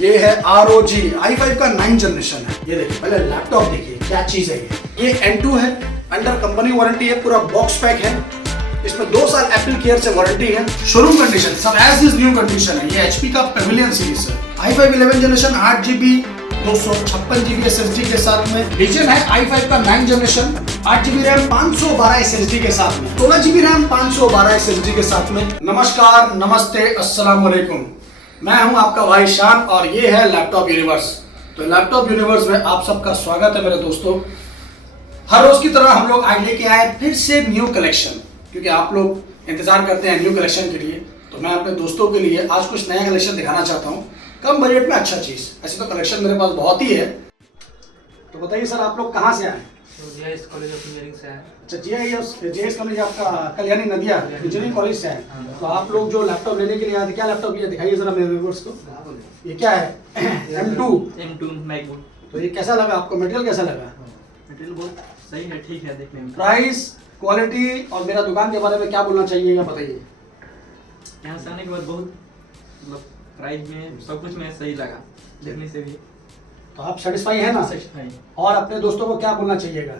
ये है ROG i5 का 9 जनरेशन है। ये देखिए, पहले लैपटॉप देखिए क्या चीज है ये M2 है, अंडर कंपनी वारंटी है, पूरा बॉक्स पैक है। इसमें 2 साल एप्पल केयर से वारंटी है। शोरूम कंडीशन सब एज इज न्यू कंडीशन है। ये HP का पेविलियन सीरीज है। i5 11 generation 8GB 256GB SSD के साथ में। रीजन है i5 का 9 जनरेशन 8GB रैम 512 SSD के साथ में, 16GB रैम 512 SSD के साथ में। नमस्कार, नमस्ते, अस्सलाम वालेकुम। मैं हूं आपका भाई शान और ये है लैपटॉप यूनिवर्स। तो लैपटॉप यूनिवर्स में आप सबका स्वागत है मेरे दोस्तों। हर रोज की तरह हम लोग आज लेके आए फिर से न्यू कलेक्शन, क्योंकि आप लोग इंतजार करते हैं न्यू कलेक्शन के लिए। तो मैं अपने दोस्तों के लिए आज कुछ नया कलेक्शन दिखाना चाहता हूँ, कम बजट में अच्छा चीज। ऐसे तो कलेक्शन मेरे पास बहुत ही है। तो बताइए सर, आप लोग कहाँ से आए? जीआईएस कॉलेज ऑफ इंजीनियरिंग से है। अच्छा, जीआईएस कॉलेज आपका कल्याणी नदिया इंजीनियरिंग कॉलेज से है। तो आप लोग जो लैपटॉप लेने के लिए आए थे, क्या लैपटॉप ये दिखाइए जरा मेरे व्यूअर्स को। ये क्या है? M2 MacBook. तो ये कैसा लगा आपको? मटेरियल कैसा लगा? मटेरियल बहुत सही है, ठीक है देखने में। प्राइस, क्वालिटी और मेरा दुकान के बारे में क्या बोलना चाहिएगा बताइए। यहाँ से आने के बाद बहुत मतलब प्राइस में सब कुछ में सही लगा देखने से भी। तो आप सेटिस्फाई है ना? सेटिस्फाई। और अपने दोस्तों को क्या बोलना चाहिएगा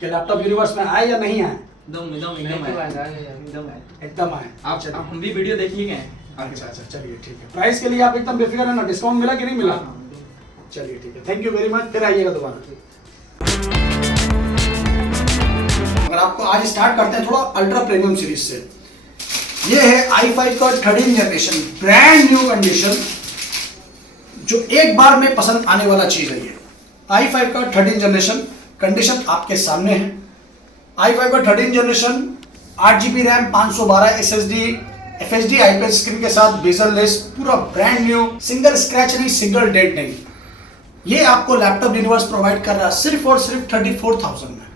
कि लैपटॉप यूनिवर्स में आए या नहीं आए? एकदम एकदम आए। आप हम भी वीडियो देखिए गए। अच्छा, चलिए ठीक है। प्राइस के लिए आप एकदम बेफिक्र है ना? डिस्काउंट मिला कि नहीं मिला? चलिए ठीक है, थैंक यू वेरी मच। फिर आइएगा दोबारा। अगर आपको आज स्टार्ट करते हैं थोड़ा अल्ट्रा प्रीमियम सीरीज से। ये है i5 का 13 जनरेशन, ब्रांड न्यू कंडीशन, जो एक बार में पसंद आने वाला चीज है। ये i5 का 13 जनरेशन कंडीशन आपके सामने है। i5 का 13 generation 8GB RAM 512 SSD FHD IPS screen के साथ, बेजल लेस, पूरा ब्रांड न्यू, सिंगल स्क्रैच नहीं, सिंगल डेंट नहीं। ये आपको लैपटॉप यूनिवर्स प्रोवाइड कर रहा है सिर्फ और सिर्फ 34,000 में।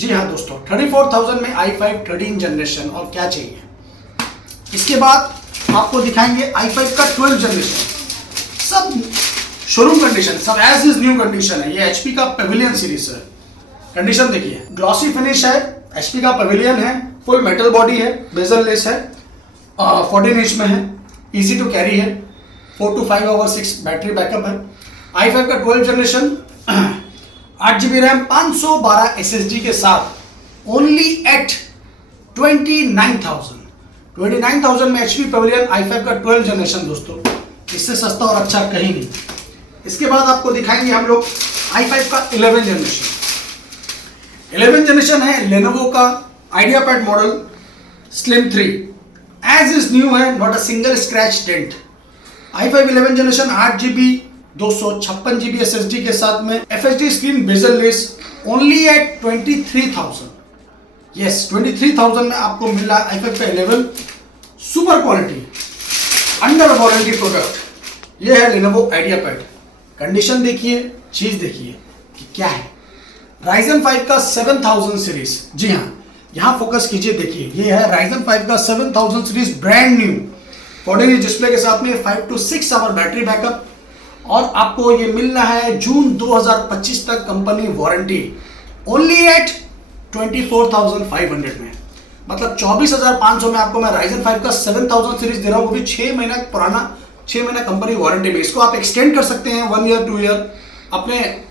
जी हाँ दोस्तों, 34,000 में i5 13 जनरेशन, और क्या चाहिए। इसके बाद आपको दिखाएंगे i5 का 12 जनरेशन, सब शोरूम कंडीशन, सब एज इज न्यू कंडीशन है। ये HP का पेविलियन सीरीज है। कंडीशन देखिए, ग्लॉसी फिनिश है, HP का पेविलियन है, फुल मेटल बॉडी है, बेजल लेस है, 14 इंच में है, इजी टू कैरी है, 4 to 5 आवर 6 बैटरी बैकअप है। i5 का 12 जनरेशन 8GB रैम 512 SSD के साथ, ओनली एट 29,000 में HP पेविलियन i5 का 12 जनरेशन दोस्तों। इससे सस्ता और अच्छा कहीं नहीं। इसके बाद आपको दिखाएंगे हम लोग i5 का 11 जनरेशन। 11 जनरेशन है लेनोवो का IdeaPad model slim 3, as is new है, not a single scratch dent. i5 11 generation 8GB 256GB SSD के साथ में, FHD screen, bezel less, only at 23,000। Yes, 23,000 में आपको मिल रहा है i5 का 11 super quality under warranty product. ये है लेनोवो आइडियापैड। कंडीशन देखिए, चीज देखिए कि क्या है। Ryzen 5 का 7000 सीरीज, जी हाँ, यहाँ फोकस कीजिए, देखिए ये है Ryzen 5 का 7000 series, brand new 14 inch display के साथ में, 5 to 6 आवर बैटरी बैकअप, और आपको ये मिल रहा है जून 2025 तक कंपनी वारंटी, ओनली एट 24,500 में। मतलब 24,500 में आपको मैं Ryzen 5 का 7000 सीरीज दे रहा हूँ, वो भी 6 महीना पुराना, 6 महीना कंपनी वारंटी में। इसको आप एक्सटेंड कर सकते हैं 1 ईयर 2 ईयर अपने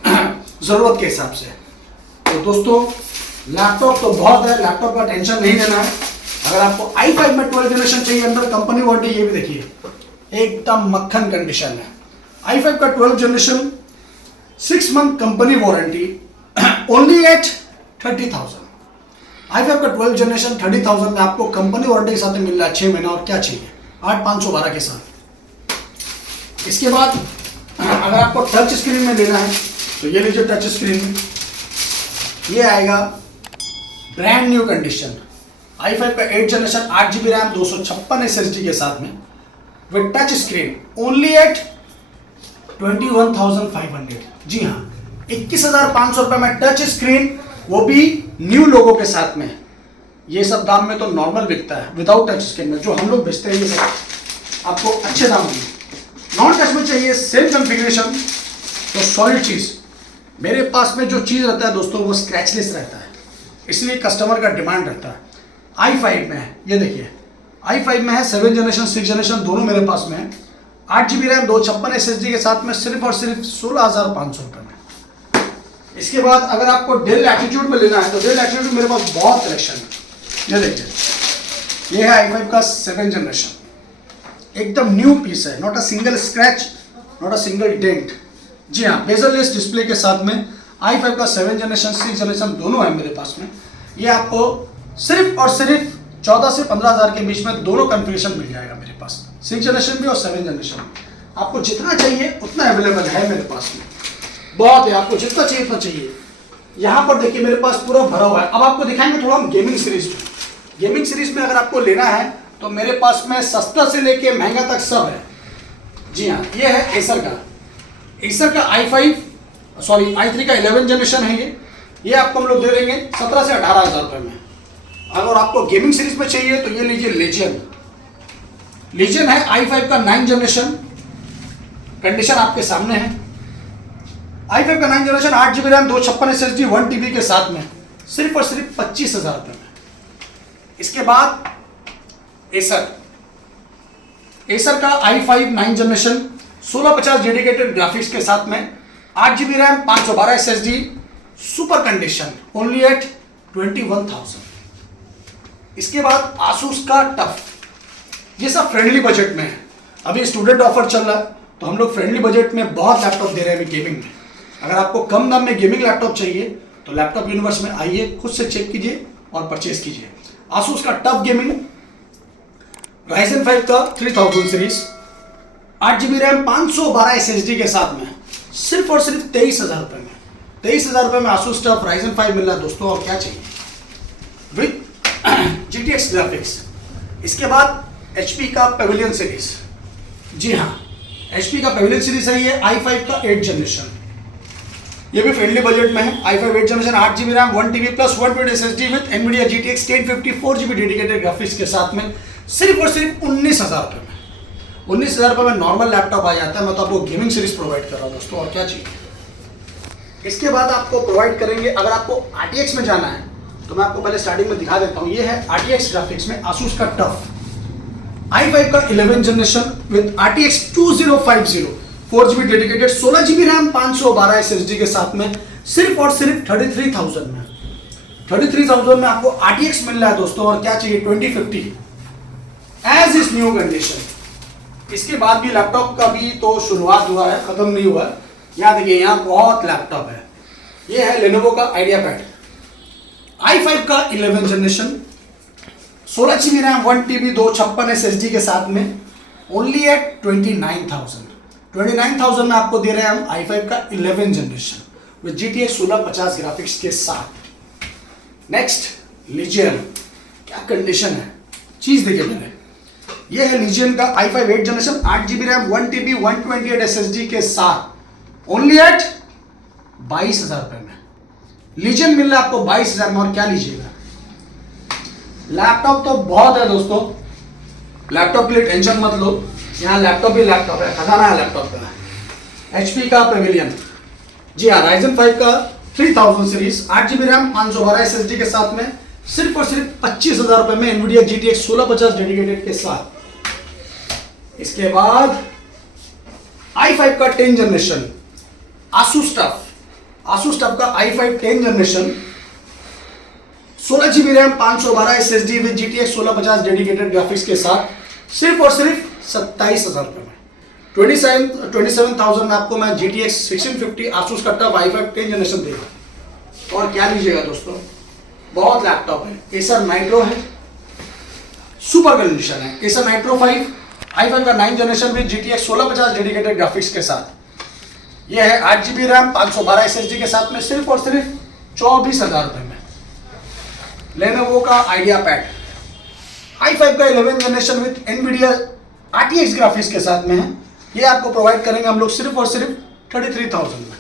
जरूरत के हिसाब से। तो दोस्तों, लैपटॉप तो बहुत है, लैपटॉप का टेंशन नहीं लेना है। अगर आपको i5 में 12 जनरेशन चाहिए अंदर कंपनी वारंटी, ये भी देखिए एकदम मक्खन कंडीशन है। i5 का 12 generation 6 month company warranty, only at 30,000। i5 का 12 जनरेशन 30,000 में आपको कंपनी वारंटी के साथ मिल रहा है 6 महीना, और क्या चाहिए, 8,512 के साथ। इसके बाद अगर आपको टच स्क्रीन में लेना है तो ये लीजिए, टच स्क्रीन ये आएगा ब्रांड न्यू कंडीशन। i5 का 8 जनरेशन 8GB रैम 256 SSD के साथ में, with touch screen, only at 21,500। जी हाँ, 21,500 रुपए में टच स्क्रीन, वो भी न्यू लोगो के साथ में। ये सब दाम में तो नॉर्मल बिकता है, विदाउट टच स्क्रीन में जो हम लोग बेचते हैं ये सब आपको अच्छे दाम में। नॉन टच में चाहिए सेम कॉन्फ़िगरेशन, तो सॉलिड चीज। मेरे पास में जो चीज रहता है दोस्तों वो स्क्रैचलेस रहता है, इसलिए कस्टमर का डिमांड रहता है। i5 में है, ये देखिए i5 में है 7 जनरेशन 6 जनरेशन दोनों मेरे पास में है, 8 GB रैम 256 SSD के साथ में सिर्फ और सिर्फ 16,500 रुपये में। इसके बाद अगर आपको डेल लैटिट्यूड में लेना है तो डेल लैटिट्यूड मेरे पास बहुत कलेक्शन है। ये देखिए, ये है i5 का 7th जनरेशन, एकदम न्यू पीस है, not a single scratch, not a single dent. जी हाँ, बेजरलेस डिस्प्ले के साथ में i5 का 7th जनरेशन 6th जनरेशन दोनों है मेरे पास में। ये आपको सिर्फ और सिर्फ 14 से 15,000 के बीच में दोनों कन्फिगरेशन मिल जाएगा मेरे पास, 6th जनरेशन भी और 7th जनरेशन भी। आपको जितना चाहिए उतना अवेलेबल है मेरे पास में, बहुत है, आपको जितना चाहिए उतना चाहिए। यहाँ पर देखिए मेरे पास पूरा भरा हुआ है। अब आपको दिखाएंगे थोड़ा हम गेमिंग सीरीज में। गेमिंग सीरीज में अगर आपको लेना है तो मेरे पास में सस्ता से लेके महंगा तक सब है। जी हाँ, ये है एसर का i3 का 11th जनरेशन है। ये आपको हम लोग दे देंगे 17 से 18,000 रुपये में। अगर आपको गेमिंग सीरीज में चाहिए तो ये लीजिए लीजेंड है i5 का 9th जनरेशन, कंडीशन आपके सामने है। i5 का 9th generation 8 GB RAM 256 SSD 1 TB के साथ में सिर्फ और सिर्फ 25,000 रुपये में। इसके बाद एसर का i5 9th generation 1650 dedicated graphics के साथ में 8 GB RAM 512 SSD super condition only at 21,000। इसके बाद आसूस का टफ, ये सब फ्रेंडली बजट में है। अभी स्टूडेंट ऑफर चल रहा है तो हम लोग फ्रेंडली बजट में बहुत लैपटॉप दे रहे हैं अभी गेमिंग में। अगर आपको कम दाम में गेमिंग लैपटॉप चाहिए तो लैपटॉप यूनिवर्स में आइए, खुद से चेक कीजिए और परचेज कीजिए। आसूस का टफ गेमिंग Ryzen 5 का 3000 सीरीज 8 GB रैम 512 SSD के साथ में सिर्फ और सिर्फ 23,000 रुपये में। 23,000 रुपये में आसूस टफ Ryzen 5 मिल रहा है दोस्तों, और क्या चाहिए, विद GTX ग्राफिक्स। इसके बाद HP का पेविलियन सीरीज, जी हाँ HP का पेविलियन सीरीज है। ये i5 का 8th जनरेशन, ये भी फ्रेंडली बजट में है। i5 8th generation 8 GB RAM 1 TB plus 120 SSD with NVIDIA GTX 1050 4 GB dedicated graphics के साथ में सिर्फ और सिर्फ 19,000 रुपये में। 19,000 रुपये में नॉर्मल लैपटॉप आ जाता है। मैं तो आपको गेमिंग सीरीज प्रोवाइड कर रहा हूँ दोस्तों, और क्या चाहिए। इसके बाद आपको प्रोवाइड करेंगे, अगर आपको RTX में जाना है तो मैं आपको पहले स्टार्टिंग में दिखा देता हूँ। ये है RTX ग्राफिक्स में आसूस का टफ i5 का 11th generation with RTX 2050 4 GB dedicated 16 GB RAM 512 SSD के साथ में सिर्फ और सिर्फ 33,000 में। 33,000 में आपको RTX मिल रहा है दोस्तों, और क्या चाहिए, 2050 एज इज न्यू कंडीशन। इसके बाद भी लैपटॉप का भी तो शुरुआत हुआ है, खत्म नहीं हुआ है। यहाँ देखिए, यहाँ बहुत लैपटॉप है। ये है लेनोवो का आइडियापैड i5 का 11th generation 16 GB RAM 1 TB 256 SSD के साथ में ओनली एट 29,000 में आपको दे रहे हैं हम i5 का 11th generation with GTX 1650 graphics के साथ। नेक्स्ट लीजियन, क्या कंडीशन है, चीज देखिए मैंने। ये है लीजियन का i5 8th generation 8 GB RAM 1 TB 128 SSD के साथ ओनली एट 22,000 रुपये में। लीजियन मिल रहा है आपको 22,000 में, और क्या लीजिएगा। लैपटॉप तो बहुत है दोस्तों, लैपटॉप के लिए टेंशन मत लो, यहाँ लैपटॉप भी लैपटॉप है, खजाना है लैपटॉप का। HP का पेविलियन, जी हाँ Ryzen 5 का 3000 सीरीज 8 GB रैम 512 SSD के साथ में सिर्फ और सिर्फ 25,000 रुपये में NVIDIA GTX 1650 डेडिकेटेड के साथ। इसके बाद i5 का 10th जनरेशन आसूस टफ का i5 10th generation 16 GB RAM 512 SSD with GTX 1650 dedicated graphics के साथ सिर्फ और सिर्फ 27,000 रुपये में। 27,000 में आपको मैं GTX 1650 आसूस का टफ i5 10th जनरेशन देगा। और क्या लीजिएगा दोस्तों, बहुत लैपटॉप है। एसर नाइट्रो है, सुपर कंडीशन है। एसर नाइट्रो 5 i5 का 9th generation with GTX 1650 dedicated graphics के साथ। यह है 8 GB रैम 512 SSD के साथ में सिर्फ और सिर्फ 24,000 रुपये में। लेनोवो का आइडियापैड i5 का 11th generation with NVIDIA RTX graphics के साथ में है। ये आपको प्रोवाइड करेंगे हम लोग सिर्फ और सिर्फ 33,000 में।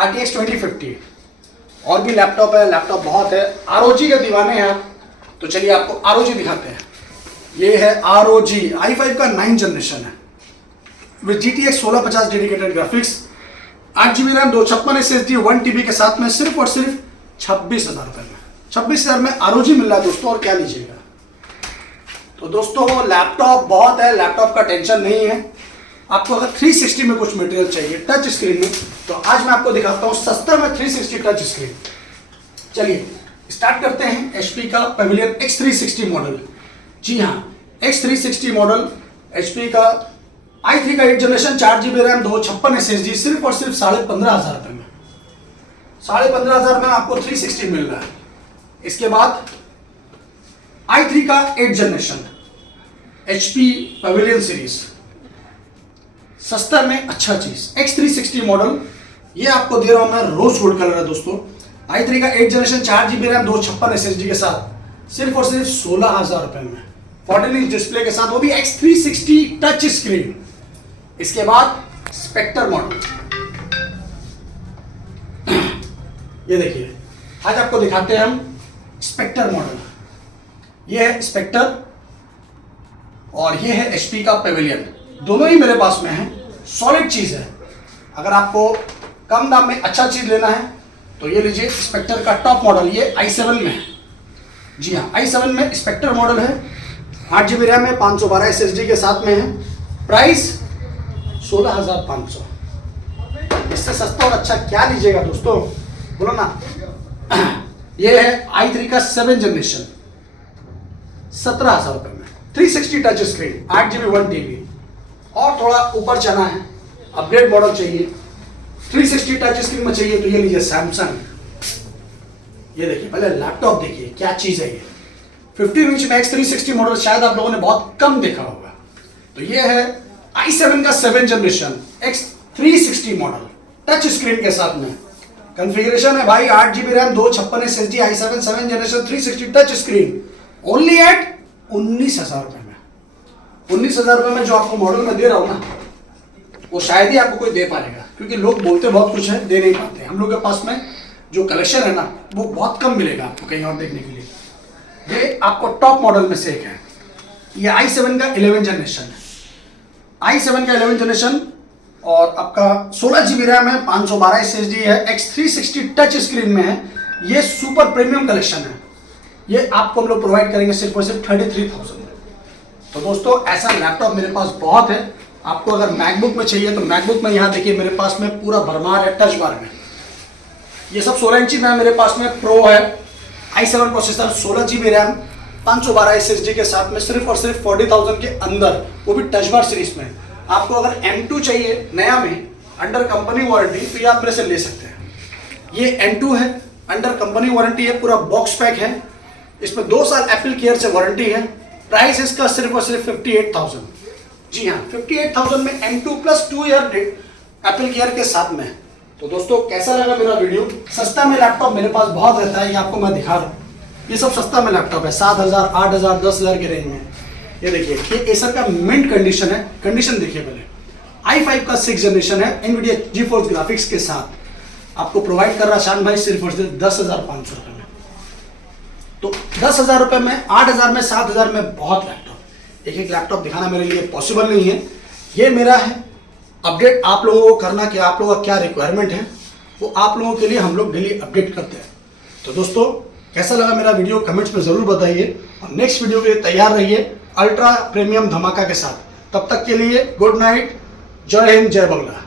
RTX 2050 और भी लैपटॉप है, लैपटॉप बहुत है। ROG के दीवाने हैं आप, तो चलिए आपको ROG दिखाते हैं। ये है ROG i5 का 9th जनरेशन है with GTX 1650 dedicated graphics 8 GB RAM 256 SSD 1 TB के साथ में सिर्फ और सिर्फ 26,000 रुपये में। 26,000 में ROG मिल रहा है दोस्तों, और क्या लीजिएगा। तो दोस्तों लैपटॉप बहुत है, लैपटॉप का टेंशन नहीं है। आपको अगर 360 में कुछ मटेरियल चाहिए टच स्क्रीन में, तो आज मैं आपको दिखाता हूँ सस्ता में 360 टच स्क्रीन। चलिए स्टार्ट करते हैं HP का पेविलियन X360 मॉडल। जी हाँ, X360 मॉडल HP का i3 का 8 जनरेशन 4GB रैम 256 SSD सिर्फ और सिर्फ 15,500 रुपये में। 15,500 में आपको 360 मिल रहा है। इसके बाद i3 का 8 जनरेशन HP पेविलियन सीरीज, सस्ता में अच्छा चीज X360 मॉडल, ये आपको दे रहा हूं मैं रोज गोल्ड कलर है दोस्तों। i3 का 8 जनरेशन 4GB रैम 256 SSD के साथ सिर्फ और सिर्फ 16,000 रुपए में, 14 इंच डिस्प्ले के साथ, वो भी X360 टच स्क्रीन। इसके बाद स्पेक्टर मॉडल, ये देखिए आज आपको दिखाते हैं हम स्पेक्टर मॉडल। ये है स्पेक्टर और ये है HP का पेविलियन, दोनों ही मेरे पास में है। सॉलिड चीज है। अगर आपको कम दाम में अच्छा चीज लेना है तो ये लीजिए स्पेक्टर का टॉप मॉडल, ये i7 में है। जी हाँ, i7 में स्पेक्टर मॉडल है, 8GB रैम है, 512 SSD के साथ में है। प्राइस 16,500। इससे सस्ता और अच्छा क्या लीजिएगा दोस्तों, बोलो ना। ये है i3 का 7 जनरेशन 17,000 रुपए में, 360 टच स्क्रीन, 8GB 1TB। और थोड़ा ऊपर चना है, अपग्रेड मॉडल चाहिए, 360 टच स्क्रीन में चाहिए तो ये लीजिए सैमसंग। ये देखिए पहले लैपटॉप देखिए क्या चीज है ये। 15 इंच में X360 मॉडल शायद आप लोगों ने बहुत कम देखा होगा। तो ये है i7 का 7 generation X360 model touch screen के साथ में। कॉन्फ़िगरेशन है भाई 8GB RAM 256 SSD, i7 7 generation 360 touch screen, only at 19,000 रुपए में। 19,000 रुपए में जो आपको मॉडल में दे रहा हूं ना, वो शायद ही आपको कोई दे पाएगा, क्योंकि लोग बोलते बहुत कुछ है, दे नहीं पाते। हम लोग के पास में जो कलेक्शन है ना, वो बहुत कम मिलेगा आपको कहीं और देखने के लिए। ये आपको टॉप मॉडल में से एक है। ये i7 का 11 जनरेशन है, i7 का 11 जनरेशन और आपका 16GB रैम है, 512 SSD है, X360 टच स्क्रीन में है। ये सुपर प्रीमियम कलेक्शन है। ये आपको हम लोग प्रोवाइड करेंगे सिर्फ और सिर्फ 33,000 में। तो दोस्तों ऐसा लैपटॉप मेरे पास बहुत है। आपको अगर मैकबुक में चाहिए तो मैकबुक में यहाँ देखिए मेरे पास में पूरा भरमार है टच बार में। ये सब 16 इंची में मेरे पास में प्रो है, i7 processor, 16GB RAM, 512 SSD के साथ में, सिर्फ और सिर्फ 40,000 के अंदर, वो भी टच बार सीरीज में। आपको अगर M2 चाहिए नया में अंडर कंपनी वारंटी तो ये आप मेरे से ले सकते हैं। ये M2 है, अंडर कंपनी वारंटी है, पूरा बॉक्स पैक है। इसमें 2 साल एप्पल केयर से वारंटी है। प्राइस इसका सिर्फ और सिर्फ 58,000। जी हाँ, 58,000 में M2 plus 2 year Apple care के साथ में। तो दोस्तों कैसा लगा मेरा वीडियो? सस्ता में लैपटॉप मेरे पास बहुत रहता है, ये आपको मैं दिखा रहा हूँ। ये सब सस्ता में लैपटॉप है, 7,000, 8,000, 10,000 के रेंज में। ये देखिए ये एसर का मिंट कंडीशन है। कंडीशन देखिए पहले। i5 का 6 जनरेशन है, NVIDIA GeForce ग्राफिक्स के साथ आपको प्रोवाइड कर रहा शान भाई सिर्फ और सिर्फ 10,500 रुपये में। तो 10,000 रुपये में, 8,000 में, 7,000 में बहुत लैपटॉप, एक एक लैपटॉप दिखाना मेरे लिए पॉसिबल नहीं है। ये मेरा है अपडेट आप लोगों को करना कि आप लोगों का क्या रिक्वायरमेंट है, वो आप लोगों के लिए हम लोग डेली अपडेट करते हैं। तो दोस्तों कैसा लगा मेरा वीडियो कमेंट्स में ज़रूर बताइए, और नेक्स्ट वीडियो के लिए तैयार रहिए अल्ट्रा प्रीमियम धमाका के साथ। तब तक के लिए गुड नाइट, जय हिंद, जय बांग्ला।